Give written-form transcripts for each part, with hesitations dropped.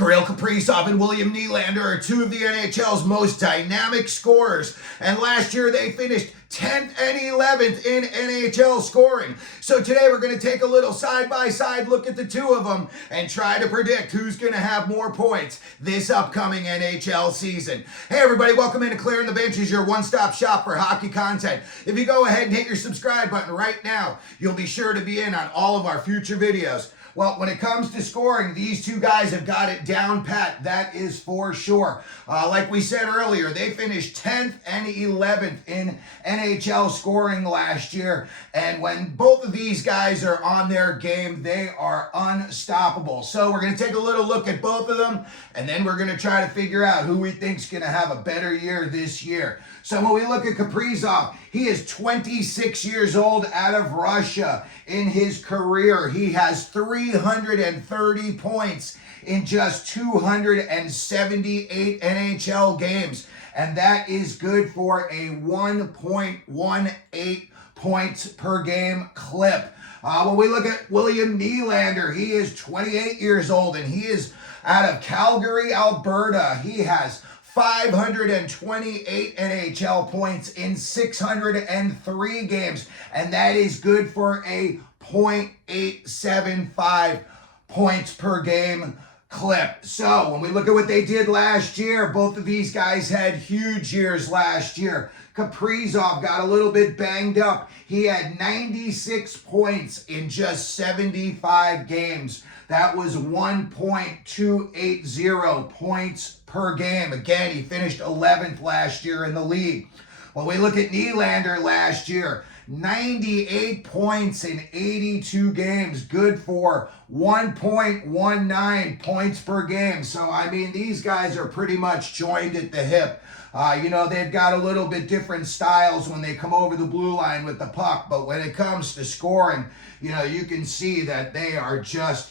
Kirill Kaprizov and William Nylander are two of the NHL's most dynamic scorers, and last year they finished 10th and 11th in NHL scoring. So today we're going to take a little side-by-side look at the two of them and try to predict who's going to have more points this upcoming NHL season. Hey everybody, welcome into Clearing the Benches, your one-stop shop for hockey content. If you go ahead and hit your subscribe button right now, you'll be sure to be in on all of our future videos. Well, when it comes to scoring, these two guys have got it down pat. That is for sure. Like we said earlier, they finished 10th and 11th in NHL scoring last year. And when both of these guys are on their game, they are unstoppable. So we're going to take a little look at both of them, and then we're going to try to figure out who we think is going to have a better year this year. So when we look at Kaprizov, he is 26 years old, out of Russia. In his career, he has 330 points in just 278 NHL games. And that is good for a 1.18 points per game clip. When we look at William Nylander, he is 28 years old, and he is out of Calgary, Alberta. He has 528 NHL points in 603 games, and that is good for a .875 points per game clip. So when we look at what they did last year, both of these guys had huge years last year. Kaprizov got a little bit banged up. He had 96 points in just 75 games. That was 1.280 points per game. Again, he finished 11th last year in the league. When we look at Nylander last year, 98 points in 82 games, good for 1.19 points per game. So, I mean, these guys are pretty much joined at the hip. They've got a little bit different styles when they come over the blue line with the puck, but when it comes to scoring, you can see that they are just,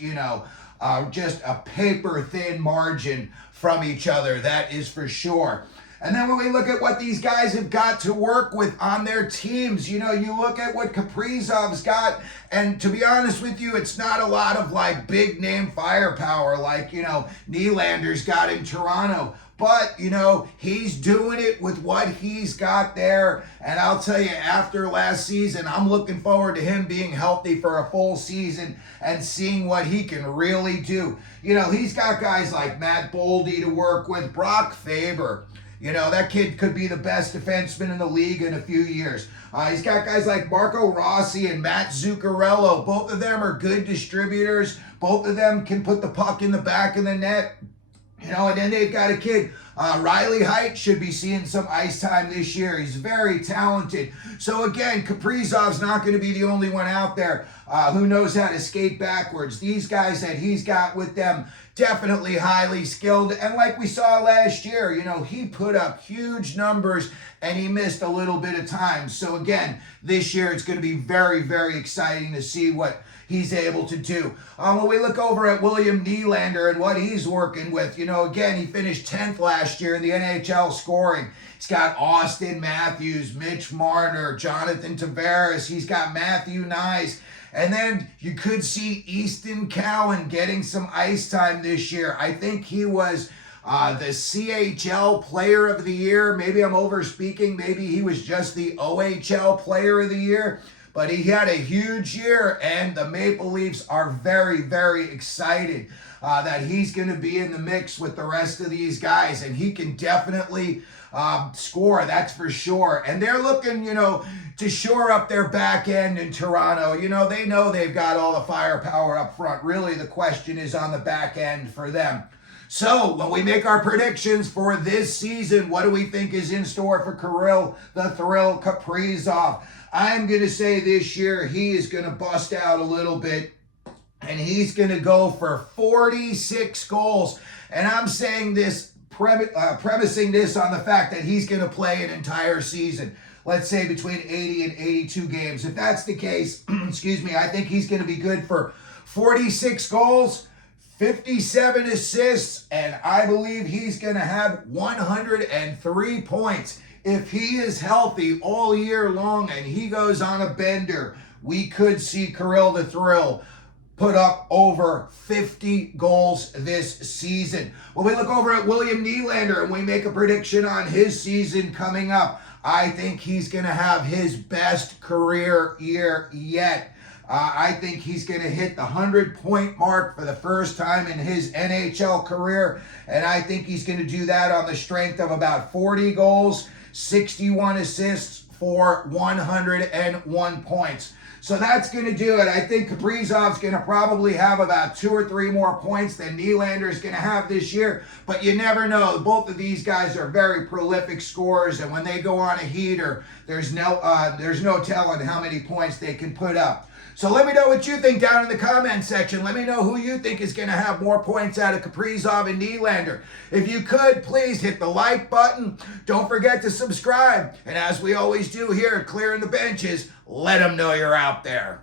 just a paper-thin margin from each other. That is for sure. And then when we look at what these guys have got to work with on their teams, you look at what Kaprizov's got, and to be honest with you, it's not a lot of like big name firepower like, Nylander's got in Toronto. But, he's doing it with what he's got there. And I'll tell you, after last season, I'm looking forward to him being healthy for a full season and seeing what he can really do. He's got guys like Matt Boldy to work with, Brock Faber. That kid could be the best defenseman in the league in a few years. He's got guys like Marco Rossi and Matt Zuccarello. Both of them are good distributors. Both of them can put the puck in the back of the net. And then they've got a kid, Riley Height should be seeing some ice time this year. He's very talented. So again, Kaprizov's not going to be the only one out there who knows how to skate backwards. These guys that he's got with them, definitely highly skilled. And like we saw last year, he put up huge numbers and he missed a little bit of time. So again, this year it's going to be very, very exciting to see what he's able to do. When we look over at William Nylander and what he's working with, again, he finished 10th last year in the NHL scoring. He's got Austin Matthews, Mitch Marner, Jonathan Tavares. He's got Matthew Nyes. And then you could see Easton Cowan getting some ice time this year. I think he was the CHL Player of the Year. Maybe I'm overspeaking. Maybe he was just the OHL Player of the Year. But he had a huge year, and the Maple Leafs are very, very excited that he's going to be in the mix with the rest of these guys, and he can definitely score, that's for sure. And they're looking, to shore up their back end in Toronto. They know they've got all the firepower up front. Really, the question is on the back end for them. So, when we make our predictions for this season, what do we think is in store for Kirill the Thrill Kaprizov? I'm going to say this year he is going to bust out a little bit, and he's going to go for 46 goals. And I'm saying this, premising this on the fact that he's going to play an entire season. Let's say between 80 and 82 games. If that's the case, I think he's going to be good for 46 goals, 57 assists, and I believe he's going to have 103 points. If he is healthy all year long and he goes on a bender, we could see Kirill the Thrill put up over 50 goals this season. When we look over at William Nylander and we make a prediction on his season coming up, I think he's going to have his best career year yet. I think he's going to hit the 100-point mark for the first time in his NHL career, and I think he's going to do that on the strength of about 40 goals, 61 assists for 101 points. So that's going to do it. I think Kaprizov's going to probably have about 2 or 3 more points than Nylander's going to have this year. But you never know. Both of these guys are very prolific scorers, and when they go on a heater, there's no telling how many points they can put up. So let me know what you think down in the comment section. Let me know who you think is going to have more points out of Kaprizov and Nylander. If you could, please hit the like button. Don't forget to subscribe. And as we always do here at Clearing the Benches, let them know you're out there.